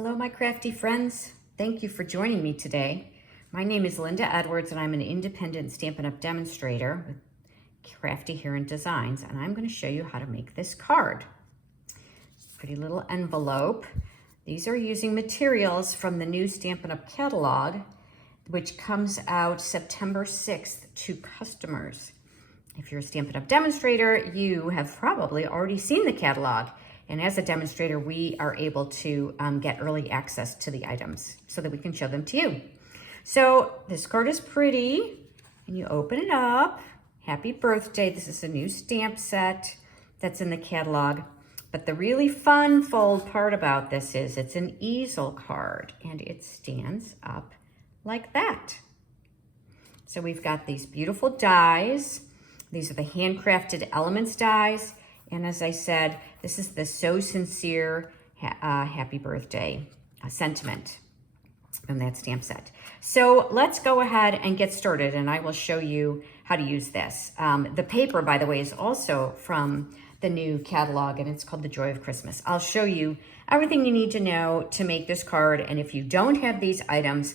Hello, my crafty friends. Thank you for joining me today. My name is Linda Edwards, and I'm an independent Stampin' Up! Demonstrator with Crafty Heron Designs, and I'm going to show you how to make this card. Pretty little envelope. These are using materials from the new Stampin' Up! Catalog, which comes out September 6th to customers. If you're a Stampin' Up! Demonstrator, you have probably already seen the catalog. And as a demonstrator, we are able to get early access to the items so that we can show them to you. So this card is pretty, and you open it up. Happy birthday. This is a new stamp set that's in the catalog. But the really fun fold part about this is it's an easel card, and it stands up like that. So we've got these beautiful dies. These are the Handcrafted Elements dies. And as I said, this is the So Sincere Happy Birthday sentiment from that stamp set. So let's go ahead and get started, and I will show you how to use this. The paper, by the way, is also from the new catalog, and it's called The Joy of Christmas. I'll show you everything you need to know to make this card, and if you don't have these items,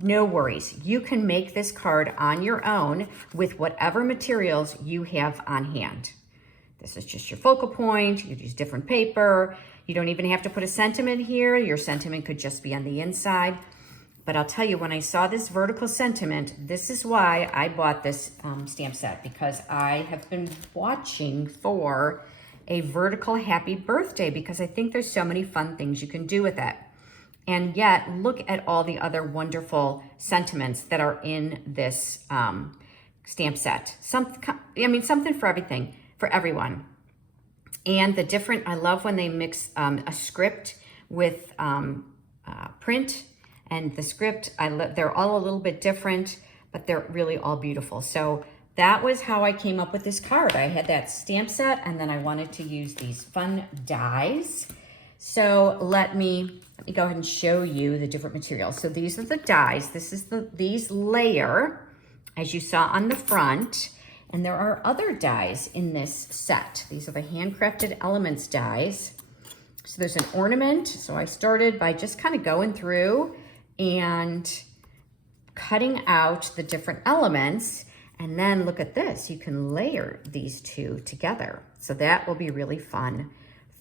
no worries. You can make this card on your own with whatever materials you have on hand. This is just your focal point. You use different paper. You don't even have to put a sentiment here. Your sentiment could just be on the inside. But I'll tell you, when I saw this vertical sentiment, this is why I bought this stamp set, because I have been watching for a vertical happy birthday because I think there's so many fun things you can do with it. And yet, look at all the other wonderful sentiments that are in this stamp set. Something for everything. For everyone. And the different, I love when they mix a script with print, and the script, they're all a little bit different, but they're really all beautiful. So that was how I came up with this card. I had that stamp set, and then I wanted to use these fun dies. So let me go ahead and show you the different materials. So these are the dies. This is these layer, as you saw on the front. And there are other dies in this set. These are the Handcrafted Elements dies. So there's an ornament. So I started by just kind of going through and cutting out the different elements. And then look at this. You can layer these two together. So that will be really fun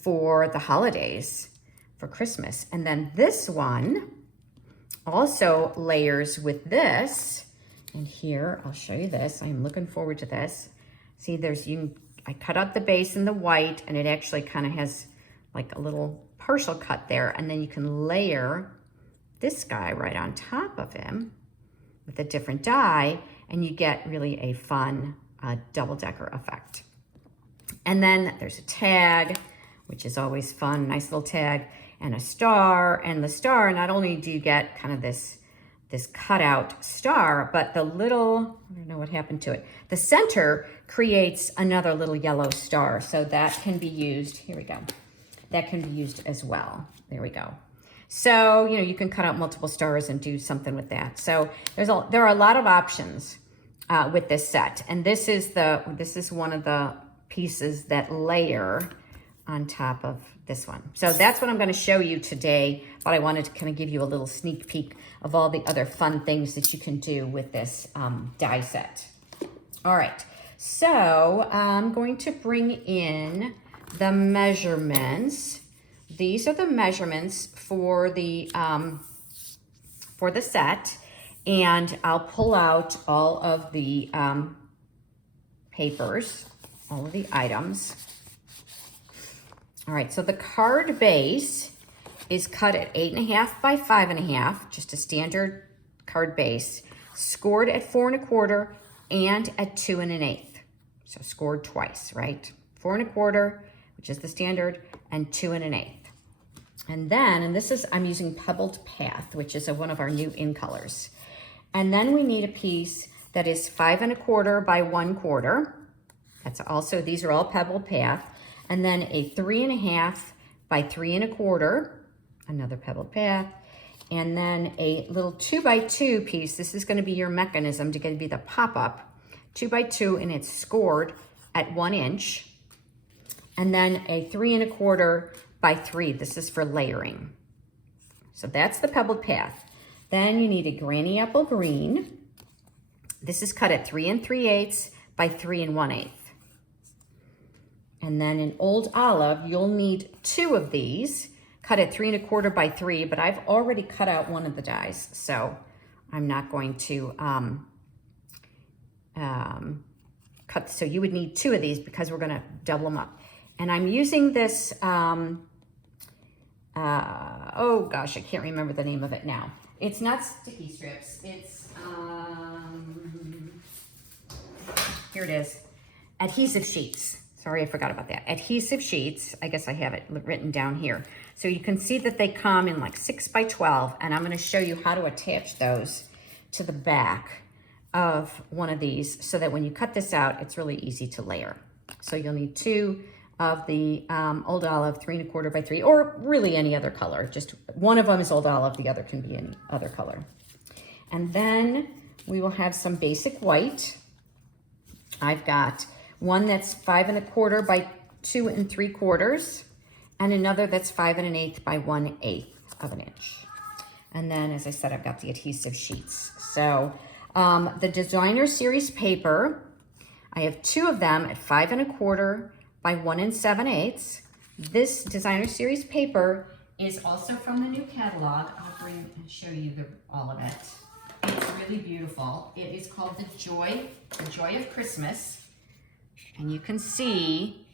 for the holidays, for Christmas. And then this one also layers with this. And here, I'll show you this. I'm looking forward to this. See, I cut out the base in the white, and it actually kind of has like a little partial cut there. And then you can layer this guy right on top of him with a different die, and you get really a fun double-decker effect. And then there's a tag, which is always fun, nice little tag, and a star. And the star, not only do you get kind of this cutout star, but the little, I don't know what happened to it. The center creates another little yellow star. So that can be used, here we go. That can be used as well. There we go. So, you can cut out multiple stars and do something with that. So there are a lot of options with this set. And this is one of the pieces that layer on top of this one. So that's what I'm going to show you today, but I wanted to kind of give you a little sneak peek of all the other fun things that you can do with this die set. All right, so I'm going to bring in the measurements. These are the measurements for the set, and I'll pull out all of the papers, all of the items. All right, so the card base is cut at 8.5 by 5.5, just a standard card base, scored at 4 1/4 and at 2 1/8. So scored twice, right? 4 1/4, which is the standard, and 2 1/8. And then, I'm using Pebbled Path, which is one of our new in colors. And then we need a piece that is 5 1/4 by 1/4. That's also, these are all Pebbled Path. And then a 3.5 by 3 1/4, another Pebbled Path, and then a little 2 by 2 piece. This is going to be your mechanism to be the pop-up, 2 by 2, and it's scored at 1 inch. And then a 3 1/4 by 3. This is for layering. So that's the pebbled path. Then you need a granny apple green. This is cut at 3 3/8 by 3 1/8. And then in old olive, you'll need 2 of these, cut at 3 1/4 by 3, but I've already cut out one of the dies, so I'm not going to cut. So you would need 2 of these because we're gonna double them up. And I'm using this, oh gosh, I can't remember the name of it now. It's not sticky strips, it's, here it is, adhesive sheets. Sorry, I forgot about that. Adhesive sheets, I guess I have it written down here. So you can see that they come in like 6 by 12, and I'm gonna show you how to attach those to the back of one of these so that when you cut this out, it's really easy to layer. So you'll need 2 of the old olive 3 1/4 by 3, or really any other color. Just one of them is old olive, the other can be any other color. And then we will have some basic white. I've got one that's 5 1/4 by 2 3/4, and another that's 5 1/8 by 1/8 of an inch. And then, as I said, I've got the adhesive sheets. So the designer series paper, I have 2 of them at 5 1/4 by 1 7/8. This designer series paper is also from the new catalog. I'll bring and show you all of it. It's really beautiful. It is called The Joy of Christmas. And you can see,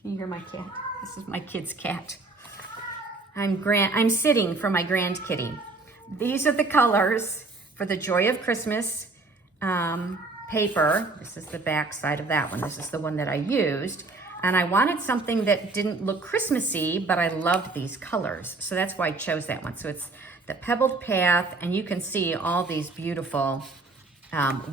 can you hear my cat? This is my kid's cat. I'm sitting for my grand kitty. These are the colors for the Joy of Christmas paper. This is the back side of that one. This is the one that I used. And I wanted something that didn't look Christmassy, but I loved these colors. So that's why I chose that one. So it's the pebbled path, and you can see all these beautiful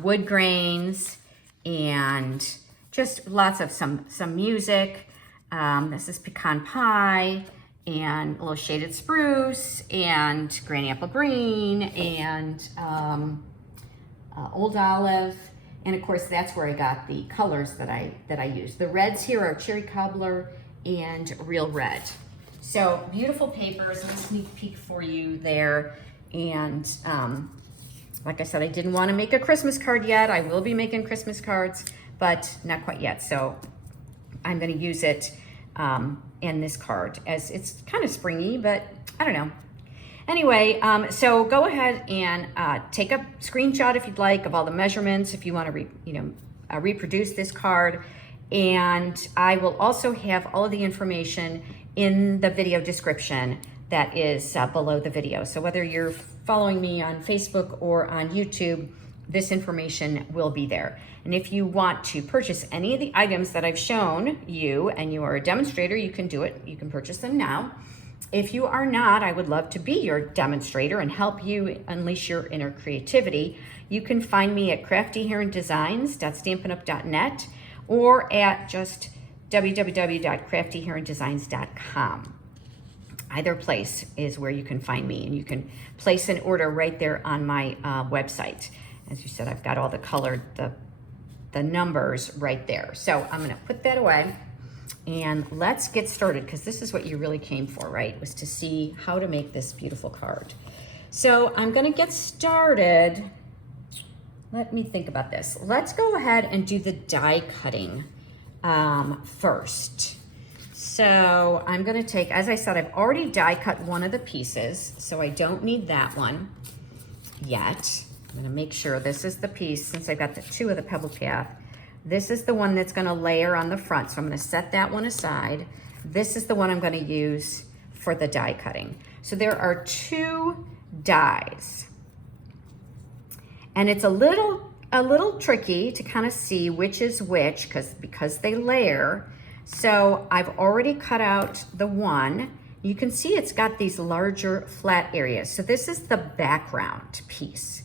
wood grains and just lots of some music. This is pecan pie and a little shaded spruce and granny apple green and old olive. And of course, that's where I got the colors that I used. The reds here are cherry cobbler and real red. So beautiful papers, and a sneak peek for you there. And like I said, I didn't want to make a Christmas card yet. I will be making Christmas cards, but not quite yet. So I'm going to use it in this card, as it's kind of springy, but I don't know. Anyway, so go ahead and take a screenshot if you'd like of all the measurements, if you want to reproduce this card. And I will also have all of the information in the video description that is below the video. So whether you're following me on Facebook or on YouTube, this information will be there. And if you want to purchase any of the items that I've shown you, and you are a demonstrator, you can do it. You can purchase them now. If you are not, I would love to be your demonstrator and help you unleash your inner creativity. You can find me at craftyherondesigns.stampinup.net or at just www.craftyherondesigns.com. Either place is where you can find me, and you can place an order right there on my website. As you said, I've got all the colored, the numbers right there. So I'm gonna put that away. And let's get started, because this is what you really came for, right? Was to see how to make this beautiful card. So I'm gonna get started. Let me think about this. Let's go ahead and do the die cutting first. So I'm gonna take, as I said, I've already die cut one of the pieces, so I don't need that one yet. I'm gonna make sure this is the piece, since I've got the 2 of the pebble path. This is the one that's gonna layer on the front, so I'm gonna set that one aside. This is the one I'm gonna use for the die cutting. So there are 2 dies. And it's a little tricky to kind of see which is which, because they layer. So I've already cut out the one. You can see it's got these larger flat areas. So this is the background piece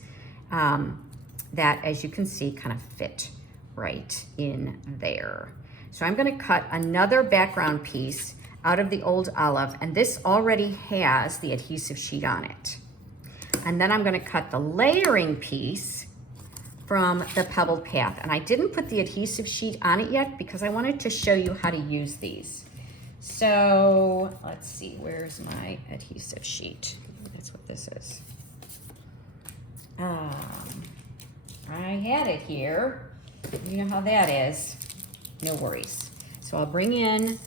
that, as you can see, kind of fit right in there. So I'm gonna cut another background piece out of the old olive, and this already has the adhesive sheet on it. And then I'm gonna cut the layering piece from the pebbled path. And I didn't put the adhesive sheet on it yet because I wanted to show you how to use these. So let's see, where's my adhesive sheet? that's what this is. I had it here. You know how that is. No worries. So I'll bring in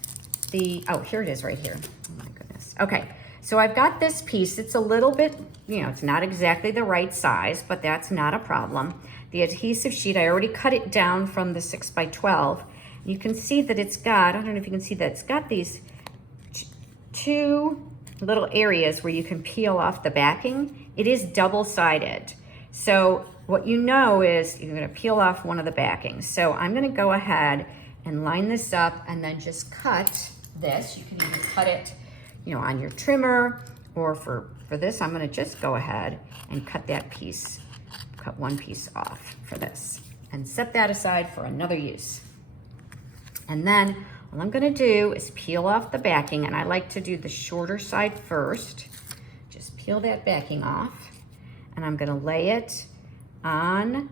the, oh, here it is right here. Oh my goodness. Okay, so I've got this piece. It's a little bit, you know, it's not exactly the right size, but that's not a problem. The adhesive sheet, I already cut it down from the 6 by 12. You can see that it's got, I don't know if you can see that, it's got these two little areas where you can peel off the backing. It is double-sided. So what you know is you're gonna peel off one of the backings. So I'm gonna go ahead and line this up and then just cut this. You can either cut it, you know, on your trimmer, or for this, I'm gonna just go ahead and cut that piece, cut one piece off for this, and set that aside for another use. And then all I'm gonna do is peel off the backing, and I like to do the shorter side first. Just peel that backing off, and I'm gonna lay it on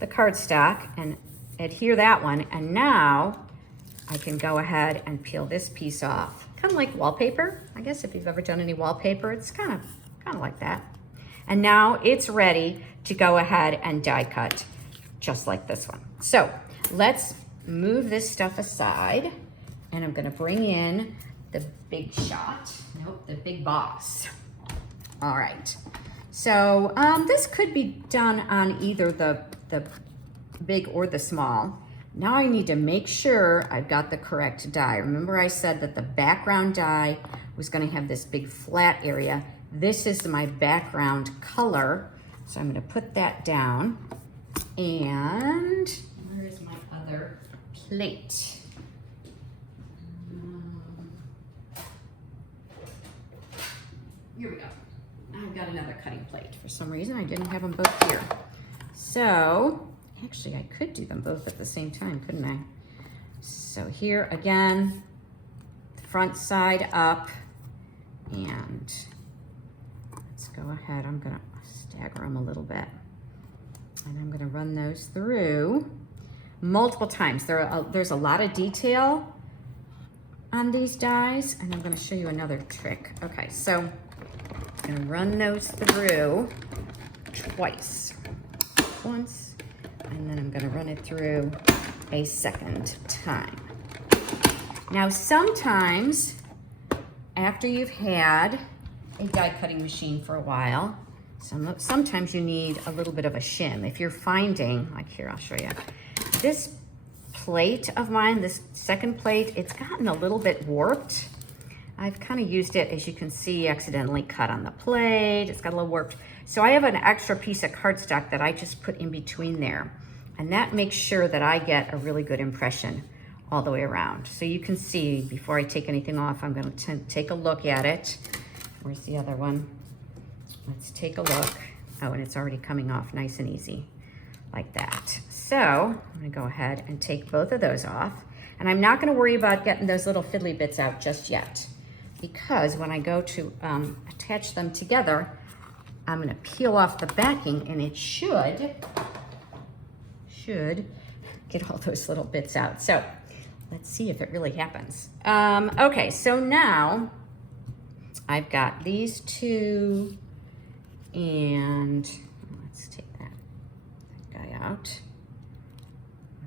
the cardstock and adhere that one. And now I can go ahead and peel this piece off. Kind of like wallpaper. I guess if you've ever done any wallpaper, it's kind of like that. And now it's ready to go ahead and die cut, just like this one. So let's move this stuff aside, and I'm gonna bring in the big shot. Nope, the big boss. All right. So this could be done on either the big or the small. Now I need to make sure I've got the correct die. Remember I said that the background die was gonna have this big flat area. This is my background color. So I'm gonna put that down. And where is my other plate? Here we go. I've got another cutting plate. For some reason, I didn't have them both here. So, actually, I could do them both at the same time, couldn't I? So here, again, front side up, and let's go ahead. I'm gonna stagger them a little bit, and I'm gonna run those through multiple times. There's a lot of detail on these dies, and I'm gonna show you another trick. Okay, so I'm gonna run those through twice. Once, and then I'm gonna run it through a second time. Now, sometimes after you've had a die cutting machine for a while, sometimes you need a little bit of a shim. If you're finding, like here, I'll show you. This plate of mine, this second plate, it's gotten a little bit warped. I've kind of used it, as you can see, accidentally cut on the plate. It's got a little warped. So I have an extra piece of cardstock that I just put in between there. And that makes sure that I get a really good impression all the way around. So you can see, before I take anything off, I'm gonna take a look at it. Where's the other one? Let's take a look. Oh, and it's already coming off nice and easy, like that. So I'm gonna go ahead and take both of those off. And I'm not gonna worry about getting those little fiddly bits out just yet, because when I go to attach them together, I'm gonna peel off the backing, and it should get all those little bits out. So let's see if it really happens. Okay, so now I've got these two, and let's take that guy out.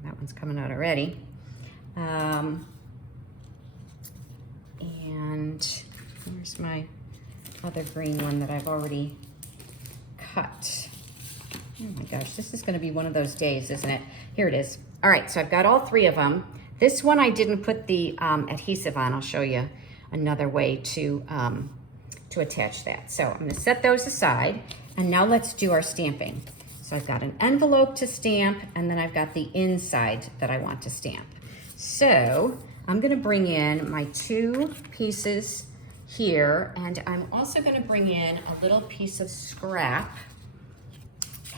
That one's coming out already. And here's my other green one that I've already cut. Oh my gosh, this is gonna be one of those days, isn't it? Here it is. All right, so I've got all three of them. This one I didn't put the adhesive on. I'll show you another way to attach that. So I'm gonna set those aside, and now let's do our stamping. So I've got an envelope to stamp, and then I've got the inside that I want to stamp. So I'm gonna bring in my two pieces here, and I'm also gonna bring in a little piece of scrap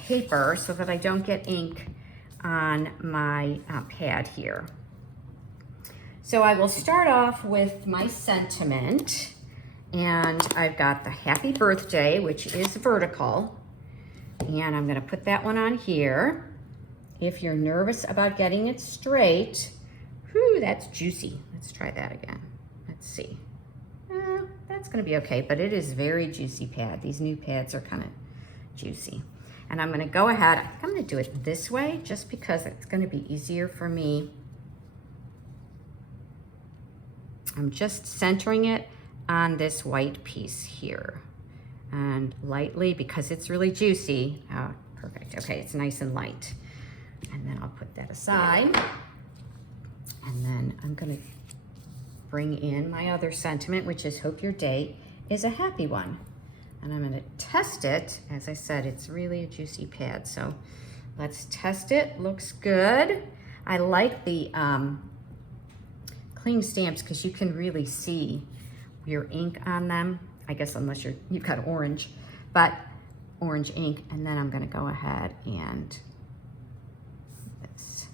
paper so that I don't get ink on my pad here. So I will start off with my sentiment, and I've got the happy birthday, which is vertical, and I'm gonna put that one on here. If you're nervous about getting it straight, whew, that's juicy. Let's try that again. Let's see. That's gonna be okay, but it is very juicy pad. These new pads are kind of juicy. And I'm gonna go ahead, I think I'm gonna do it this way just because it's gonna be easier for me. I'm just centering it on this white piece here. And lightly, because it's really juicy. Oh, perfect, okay, it's nice and light. And then I'll put that aside. And then I'm gonna bring in my other sentiment, which is hope your day is a happy one. And I'm gonna test it. As I said, it's really a juicy pad, so let's test it. Looks good. I like the clean stamps because you can really see your ink on them. I guess unless you've got orange, but orange ink. And then I'm gonna go ahead and this.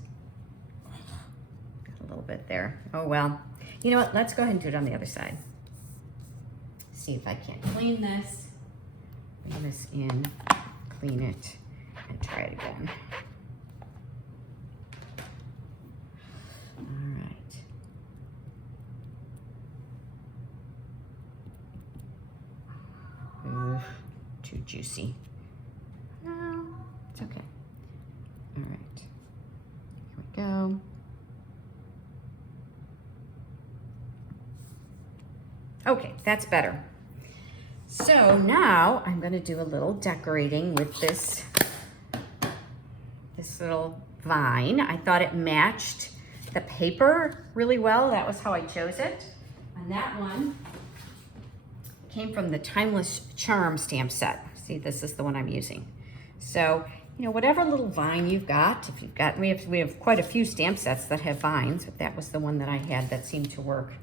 Got a little bit there. Oh well. You know what? Let's go ahead and do it on the other side. See if I can't clean this. Bring this in, clean it, and try it again. All right. Ooh, too juicy. No, it's okay. All right. Here we go. Okay, that's better. So now I'm gonna do a little decorating with this little vine. I thought it matched the paper really well. That was how I chose it. And that one came from the Timeless Charm stamp set. See, this is the one I'm using. So, you know, whatever little vine you've got, if you've got, we have quite a few stamp sets that have vines, but that was the one that I had that seemed to work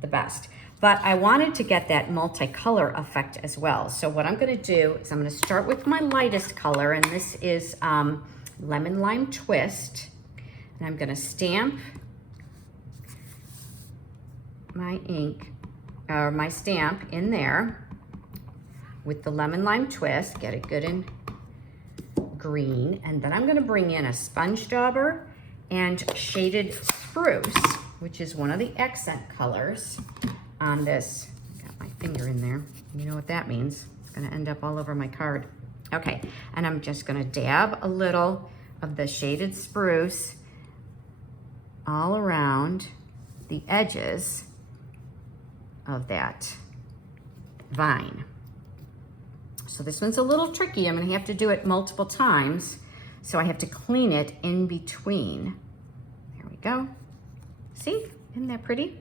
the best. But I wanted to get that multicolor effect as well. So what I'm gonna do is I'm gonna start with my lightest color, and this is Lemon Lime Twist. And I'm gonna stamp my ink, or my stamp in there with the Lemon Lime Twist, get it good and green. And then I'm gonna bring in a sponge dauber and shaded spruce, which is one of the accent colors on this. Got my finger in there. You know what that means. It's gonna end up all over my card. Okay, and I'm just gonna dab a little of the shaded spruce all around the edges of that vine. So this one's a little tricky. I'm gonna have to do it multiple times. So I have to clean it in between. There we go. See, isn't that pretty?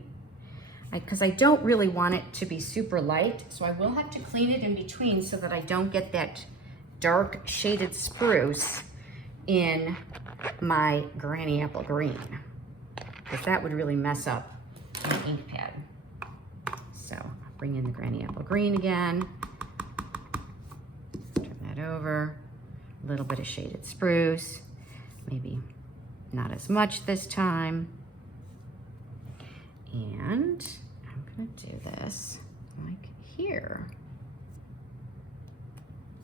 Because I don't really want it to be super light, so I will have to clean it in between so that I don't get that dark shaded spruce in my Granny Apple Green, because that would really mess up my ink pad. So I'll bring in the Granny Apple Green again, turn that over, a little bit of shaded spruce, maybe not as much this time. And I'm gonna do this like here.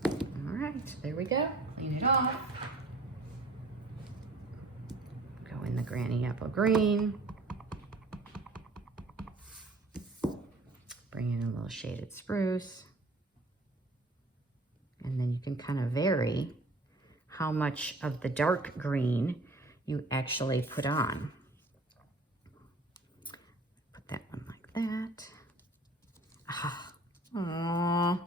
All right, there we go. Clean it off. Go in the Granny Apple Green. Bring in a little shaded spruce. And then you can kind of vary how much of the dark green you actually put on. That one like that. Oh,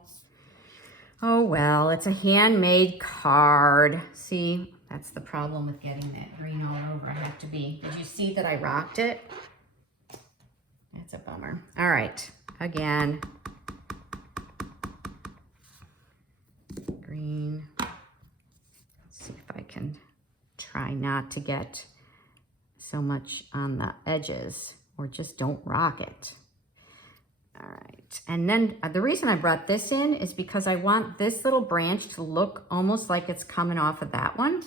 oh well, it's a handmade card. See, that's the problem with getting that green all over. I have to be. Did you see that I rocked it? That's a bummer. All right, again. Green. Let's see if I can try not to get so much on the edges, or just don't rock it. All right, and then the reason I brought this in is because I want this little branch to look almost like it's coming off of that one.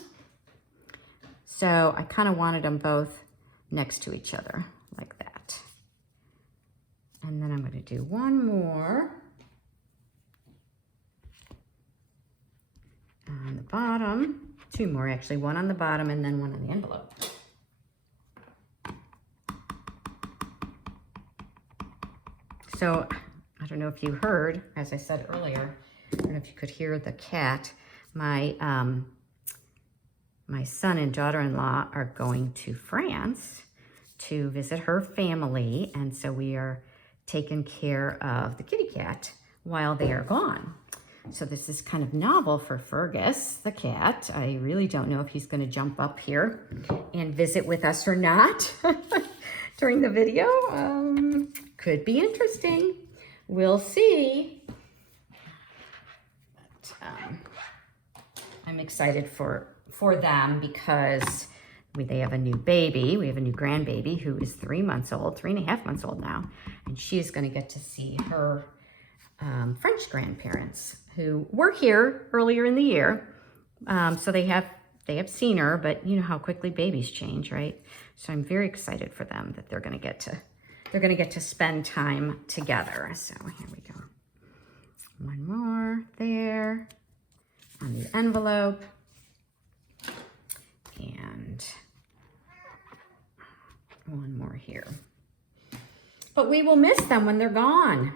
So I kind of wanted them both next to each other like that. And then I'm gonna do one more on the bottom, two more actually, one on the bottom and then one on the envelope. So I don't know if you heard, as I said earlier, I don't know if you could hear the cat. My son and daughter-in-law are going to France to visit her family, and so we are taking care of the kitty cat while they are gone. So this is kind of novel for Fergus, the cat. I really don't know if he's going to jump up here and visit with us or not during the video. Could be interesting. We'll see. But, I'm excited for them because they have a new baby. We have a new grandbaby who is 3 months old, 3.5 months old now. And she is going to get to see her French grandparents who were here earlier in the year. So they have seen her, but you know how quickly babies change, right? So I'm very excited for them that they're going to get to spend time together. So here we go. One more there on the envelope. And one more here. But we will miss them when they're gone.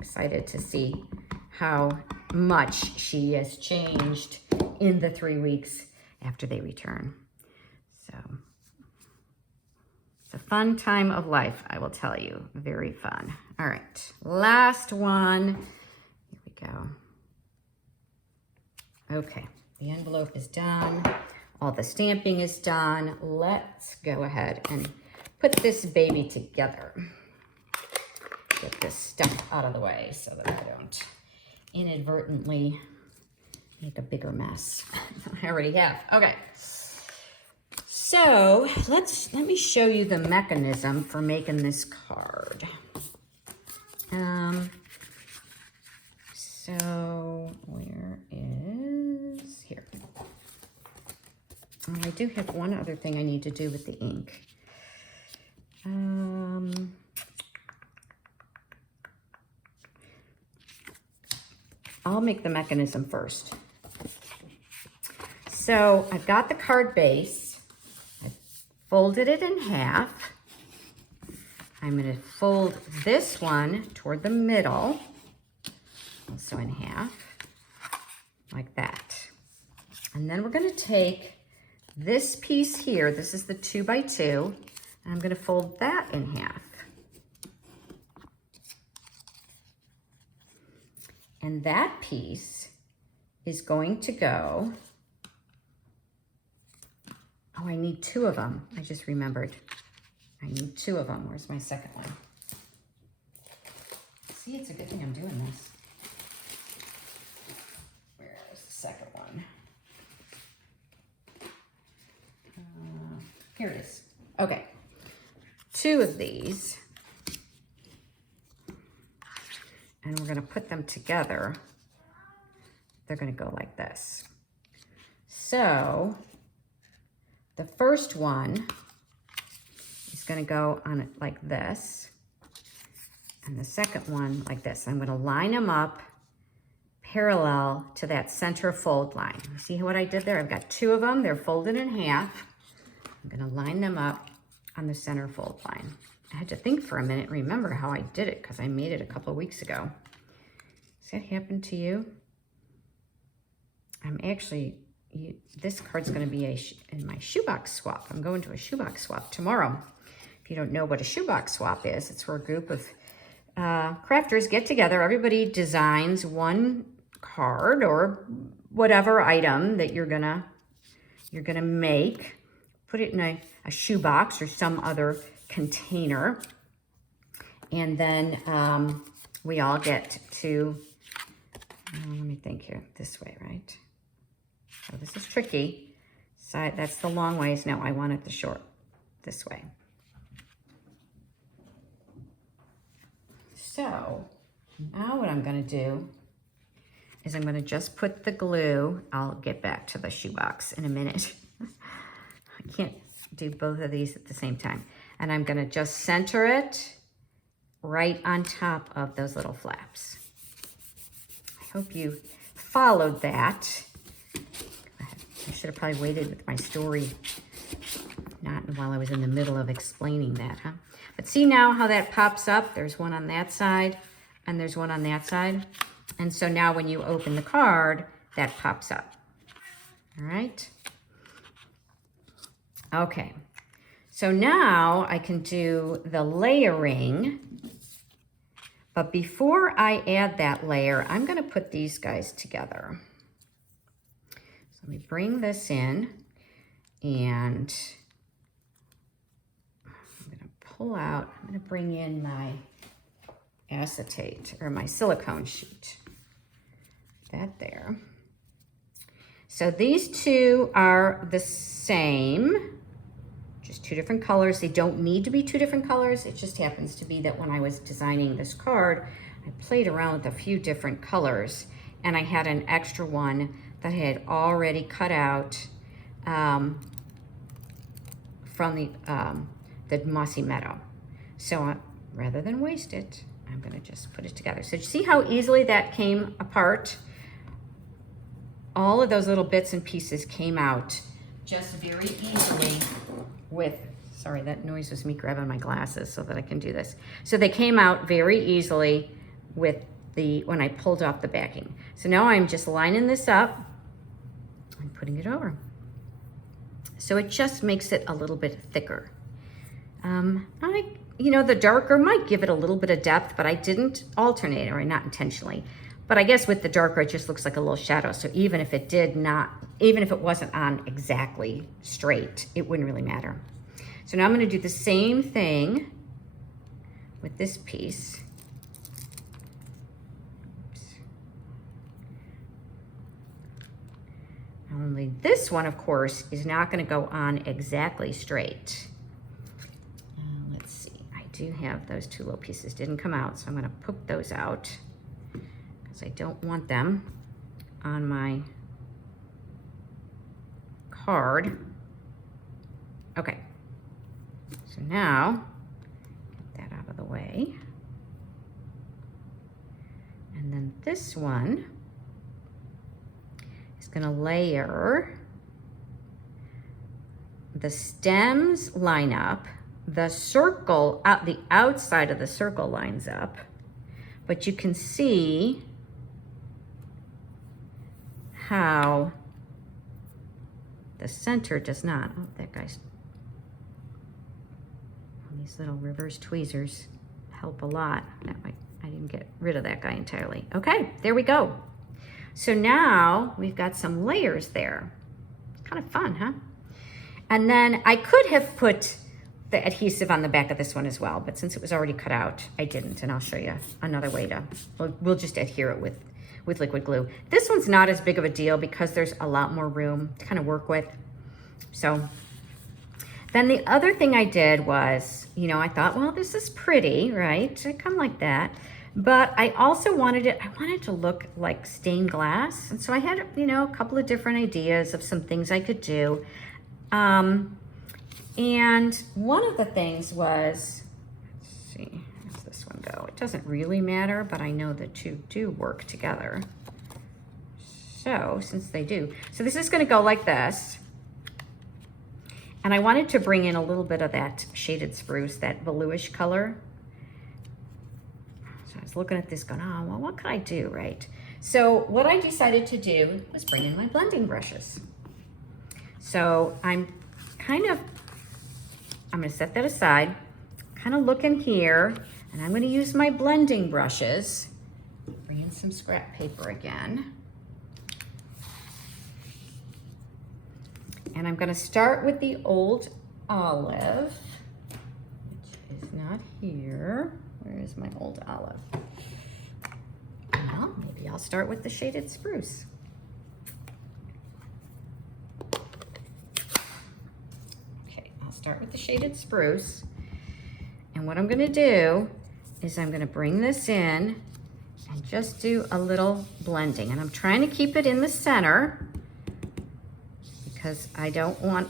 Excited to see how much she has changed in the 3 weeks after they return. So it's a fun time of life, I will tell you. Very fun. All right, last one. Here we go. Okay, the envelope is done. All the stamping is done. Let's go ahead and put this baby together. Get this stuff out of the way so that I don't inadvertently make a bigger mess than I already have. Okay. So let me show you the mechanism for making this card. So where is here? Oh, I do have one other thing I need to do with the ink. I'll make the mechanism first. So I've got the card base. I folded it in half. I'm going to fold this one toward the middle, also in half, like that. And then we're going to take this piece here, this is the 2x2, and I'm going to fold that in half. And that piece is going to go, oh, I need 2 of them. I just remembered. I need 2 of them. Where's my second one? See, it's a good thing I'm doing this. Where's the second one? Here it is. Okay. 2 of these. And we're going to put them together. They're going to go like this. So the first one is going to go on it like this. And the second one like this. I'm going to line them up parallel to that center fold line. See what I did there? I've got 2 of them. They're folded in half. I'm going to line them up on the center fold line. I had to think for a minute, remember how I did it because I made it a couple of weeks ago. Has that happened to you? I'm actually, this card's going to be in my shoebox swap. I'm going to a shoebox swap tomorrow. If you don't know what a shoebox swap is, it's where a group of crafters get together. Everybody designs one card or whatever item that you're gonna make. Put it in a shoebox or some other container. And then we all get to, let me think here, this way, right? So this is tricky. Side, that's the long ways. No, I want it the short, this way. So now what I'm gonna do is I'm gonna just put the glue, I'll get back to the shoebox in a minute. I can't do both of these at the same time. And I'm gonna just center it right on top of those little flaps. I hope you followed that. I should have probably waited with my story, not while I was in the middle of explaining that, huh? But see now how that pops up? There's one on that side and there's one on that side. And so now when you open the card, that pops up. All right. Okay. So now I can do the layering. But before I add that layer, I'm going to put these guys together. So let me bring this in, and I'm going to pull out, I'm going to bring in my acetate or my silicone sheet. That there. So these two are the same, just two different colors. They don't need to be two different colors. It just happens to be that when I was designing this card, I played around with a few different colors, and I had an extra one that I had already cut out from the mossy meadow. So rather than waste it, I'm gonna just put it together. So you see how easily that came apart? All of those little bits and pieces came out just very easily with, sorry, that noise was me grabbing my glasses so that I can do this. So they came out very easily with when I pulled off the backing. So now I'm just lining this up and putting it over. So it just makes it a little bit thicker. The darker might give it a little bit of depth, but I didn't alternate, or not intentionally. But I guess with the darker, it just looks like a little shadow. So even if it wasn't on exactly straight, it wouldn't really matter. So now I'm going to do the same thing with this piece. Oops. Only this one, of course, is not going to go on exactly straight. Let's see. I do have those two little pieces didn't come out, so I'm going to poke those out. I don't want them on my card. Okay, so now get that out of the way. And then this one is going to layer. The stems line up, the circle out, the outside of the circle lines up, but you can see how the center does not. Oh, that guy's, these little reverse tweezers help a lot. That might, I didn't get rid of that guy entirely. Okay, there we go. So now we've got some layers there. Kind of fun, huh? And then I could have put the adhesive on the back of this one as well, but since it was already cut out, I didn't, and I'll show you another way to, we'll just adhere it with liquid glue. This one's not as big of a deal because there's a lot more room to kind of work with. So then the other thing I did was, I thought, well, this is pretty, right? I kind of like that. But I also wanted it to look like stained glass. And so I had, a couple of different ideas of some things I could do. And one of the things was, let's see, how does this one go? It doesn't really matter, but I know the two do work together. So, since they do. So this is gonna go like this. And I wanted to bring in a little bit of that shaded spruce, that bluish color. So I was looking at this going, oh, well, what could I do, right? So what I decided to do was bring in my blending brushes. So I'm gonna set that aside, kind of look in here, and I'm gonna use my blending brushes. Bring in some scrap paper again. And I'm gonna start with the old olive, which is not here. Where is my old olive? Well, maybe I'll start with the shaded spruce. Start with the shaded spruce, and what I'm going to do is I'm going to bring this in and just do a little blending, and I'm trying to keep it in the center because I don't want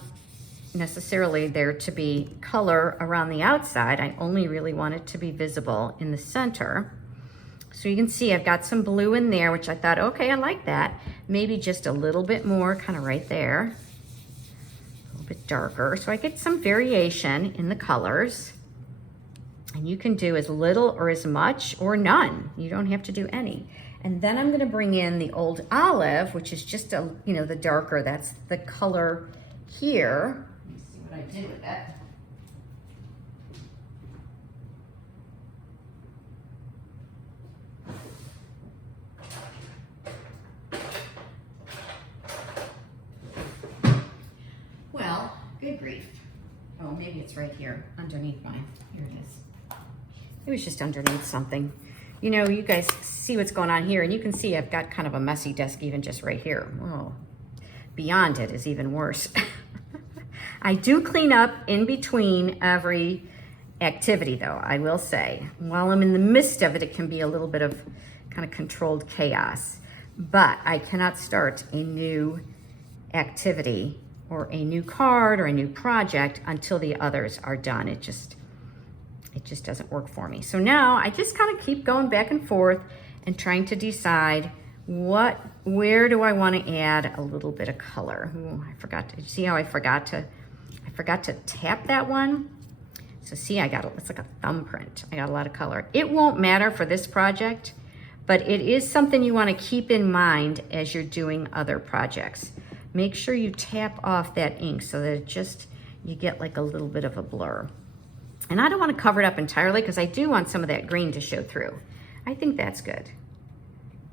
necessarily there to be color around the outside. I only really want it to be visible in the center. So you can see I've got some blue in there, which I thought, okay, I like that. Maybe just a little bit more, kind of right there. Bit darker, so I get some variation in the colors. And you can do as little or as much or none. You don't have to do any. And then I'm gonna bring in the old olive, which is just a, you know, the darker, that's the color here. Let me see what I did with that. Well, good grief. Oh, maybe it's right here underneath mine. Here it is. It was just underneath something. You know, you guys see what's going on here, and you can see I've got kind of a messy desk even just right here. Oh, beyond it is even worse. I do clean up in between every activity though, I will say. While I'm in the midst of it, it can be a little bit of kind of controlled chaos. But I cannot start a new activity or a new card or a new project until the others are done. It just doesn't work for me. So now I just kind of keep going back and forth and trying to decide where do I want to add a little bit of color. Ooh, I forgot to, see how I forgot to tap that one. So see, it's like a thumbprint. I got a lot of color. It won't matter for this project, but it is something you want to keep in mind as you're doing other projects. Make sure you tap off that ink so that you get like a little bit of a blur. And I don't want to cover it up entirely because I do want some of that green to show through. I think that's good.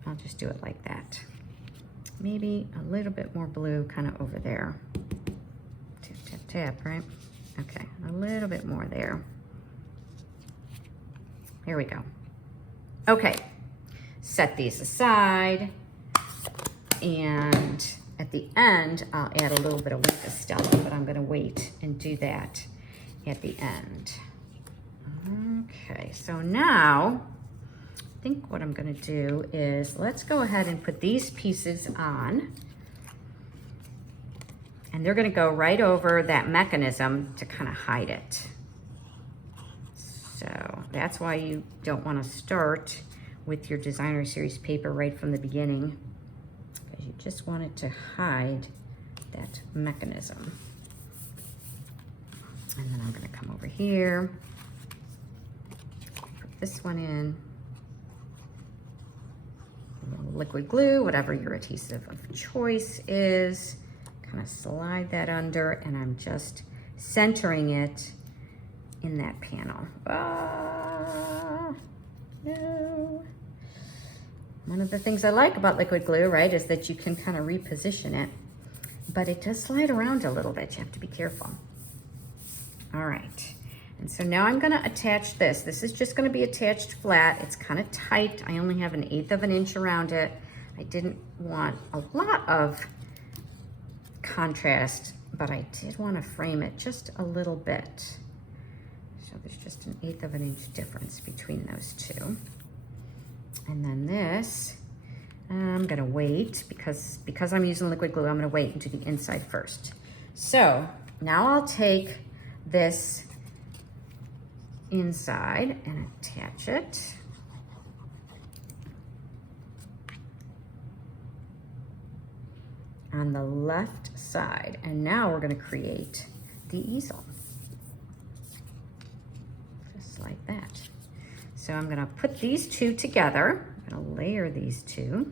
I'll just do it like that. Maybe a little bit more blue kind of over there. Tap, tap, tap, right? Okay, a little bit more there. Here we go. Okay, set these aside. And at the end, I'll add a little bit of Wink of Stella, but I'm gonna wait and do that at the end. Okay, so now, I think what I'm gonna do is, let's go ahead and put these pieces on. And they're gonna go right over that mechanism to kind of hide it. So that's why you don't wanna start with your designer series paper right from the beginning, because you just want it to hide that mechanism. And then I'm gonna come over here, put this one in, a little liquid glue, whatever your adhesive of choice is, kind of slide that under, and I'm just centering it in that panel. No. One of the things I like about liquid glue, right, is that you can kind of reposition it, but it does slide around a little bit. You have to be careful. All right, and so now I'm gonna attach this. This is just gonna be attached flat. It's kind of tight. I only have 1/8 of an inch around it. I didn't want a lot of contrast, but I did want to frame it just a little bit. So there's just 1/8 of an inch difference between those two. And then this, I'm gonna wait because I'm using liquid glue, I'm gonna wait and do the inside first. So now I'll take this inside and attach it. On the left side. And now we're gonna create the easel. Just like that. So I'm gonna put these two together. I'm gonna layer these two.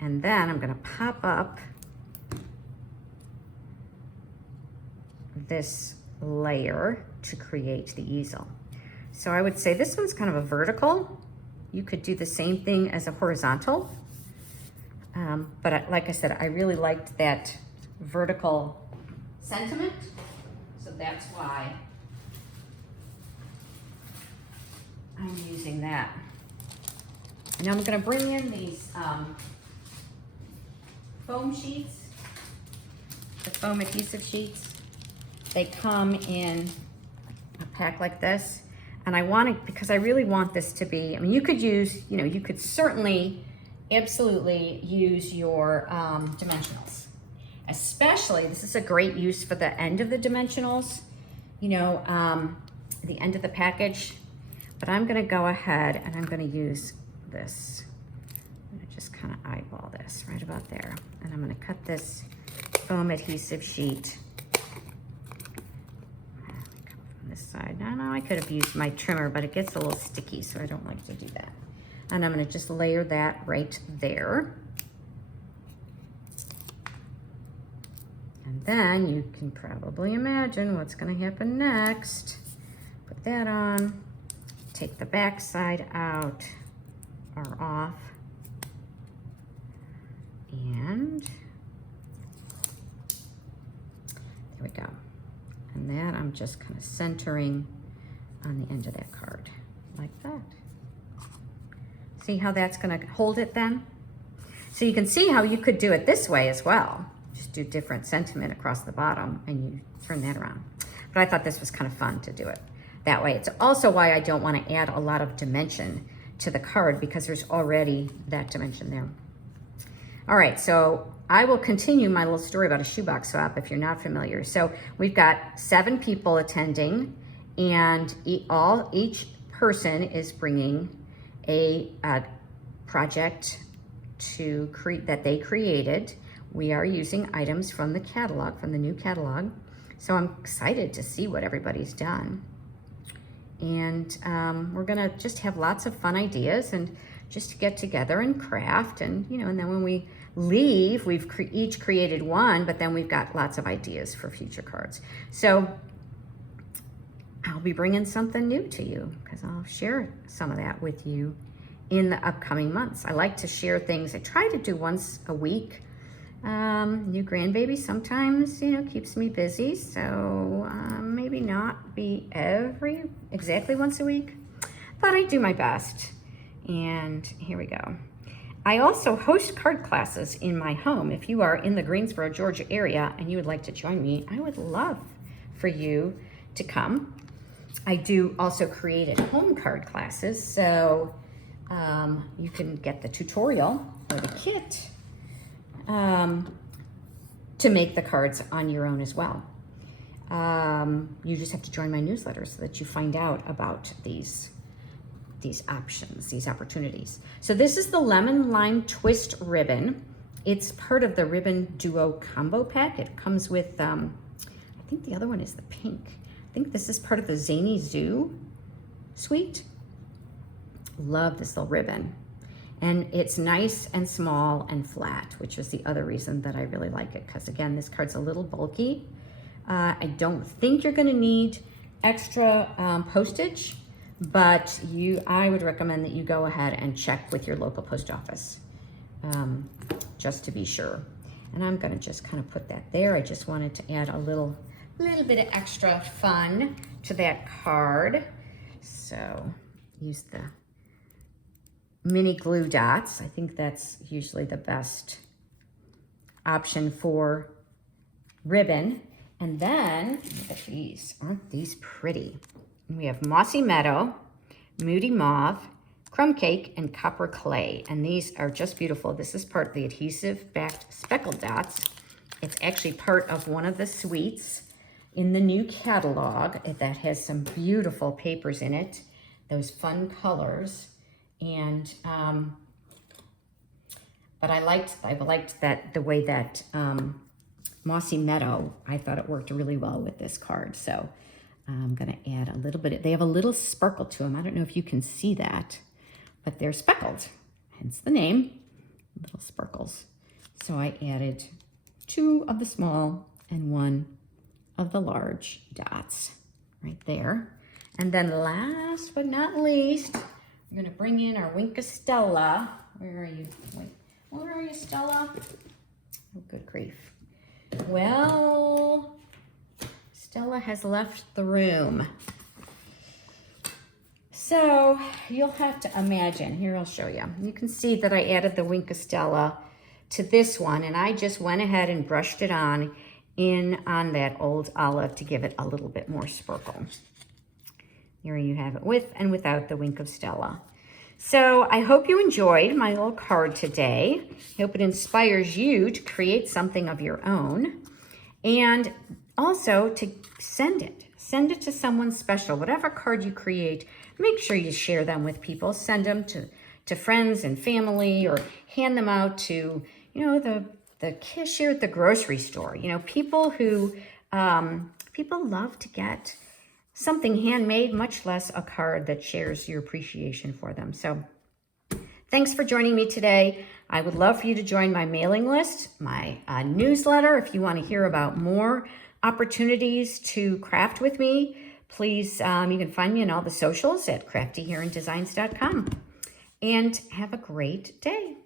And then I'm gonna pop up this layer to create the easel. So I would say this one's kind of a vertical. You could do the same thing as a horizontal. But like I said, I really liked that vertical sentiment. So that's why I'm using that. And I'm gonna bring in these foam sheets, the foam adhesive sheets. They come in a pack like this. And I want it because I really want this to be, I mean, you could use, you could certainly, absolutely use your dimensionals. Especially, this is a great use for the end of the dimensionals, the end of the package. But I'm gonna go ahead and I'm gonna use this. I'm gonna just kind of eyeball this right about there. And I'm gonna cut this foam adhesive sheet this side. No, I could have used my trimmer, but it gets a little sticky, so I don't like to do that. And I'm going to just layer that right there. And then you can probably imagine what's going to happen next. Put that on, take the back side out or off, and there we go. And that I'm just kind of centering on the end of that card, like that. See how that's going to hold it then? So you can see how you could do it this way as well. Just do different sentiment across the bottom and you turn that around. But I thought this was kind of fun to do it that way. It's also why I don't want to add a lot of dimension to the card, because there's already that dimension there. All right, so I will continue my little story about a shoebox swap if you're not familiar. So we've got 7 people attending, and each person is bringing a project that they created. We are using items from the catalog, from the new catalog. So I'm excited to see what everybody's done. And we're gonna just have lots of fun ideas and just get together and craft. And, you know, and then when we leave, we've each created one, but then we've got lots of ideas for future cards. So I'll be bringing something new to you, because I'll share some of that with you in the upcoming months. I like to share things. I try to do once a week. New grandbaby sometimes, you know, keeps me busy. So maybe not be exactly once a week, but I do my best. And here we go. I also host card classes in my home. If you are in the Greensboro, Georgia area and you would like to join me, I would love for you to come. I do also create at home card classes, so you can get the tutorial or the kit to make the cards on your own as well. You just have to join my newsletter so that you find out about these options, these opportunities. So this is the Lemon Lime Twist ribbon. It's part of the Ribbon Duo combo pack. It comes with, I think the other one is the pink. I think this is part of the Zany Zoo suite. Love this little ribbon. And it's nice and small and flat, which is the other reason that I really like it, because again, this card's a little bulky. I don't think you're gonna need extra postage, but I would recommend that you go ahead and check with your local post office, just to be sure. And I'm gonna just kind of put that there. I just wanted to add a little bit of extra fun to that card. So use the mini glue dots. I think that's usually the best option for ribbon. And then, look at these. Aren't these pretty? And we have Mossy Meadow, Moody Mauve, Crumb Cake, and Copper Clay. And these are just beautiful. This is part of the adhesive-backed speckled dots. It's actually part of one of the suites in the new catalog that has some beautiful papers in it, those fun colors. And but I liked that the way that Mossy Meadow, I thought it worked really well with this card. So I'm gonna add a little bit. They have a little sparkle to them. I don't know if you can see that, but they're speckled, hence the name, little sparkles. So I added 2 of the small and 1 of the large dots right there. And then last but not least, I'm gonna bring in our Winkastella. Where are you? Where are you, Stella? Oh, good grief. Well, Stella has left the room. So you'll have to imagine. Here, I'll show you. You can see that I added the Winkastella to this one, and I just went ahead and brushed it on that old olive to give it a little bit more sparkle. Here you have it with and without the Wink of Stella. So I hope you enjoyed my little card today. I hope it inspires you to create something of your own, and also to send it. Send it to someone special. Whatever card you create, make sure you share them with people. Send them to friends and family, or hand them out to, you know, the cashier at the grocery store. You know, people who, people love to get something handmade, much less a card that shares your appreciation for them. So thanks for joining me today. I would love for you to join my mailing list, my newsletter. If you want to hear about more opportunities to craft with me, please, you can find me on all the socials at craftyherondesigns.com. And have a great day.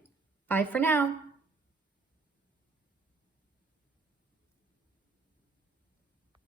Bye for now.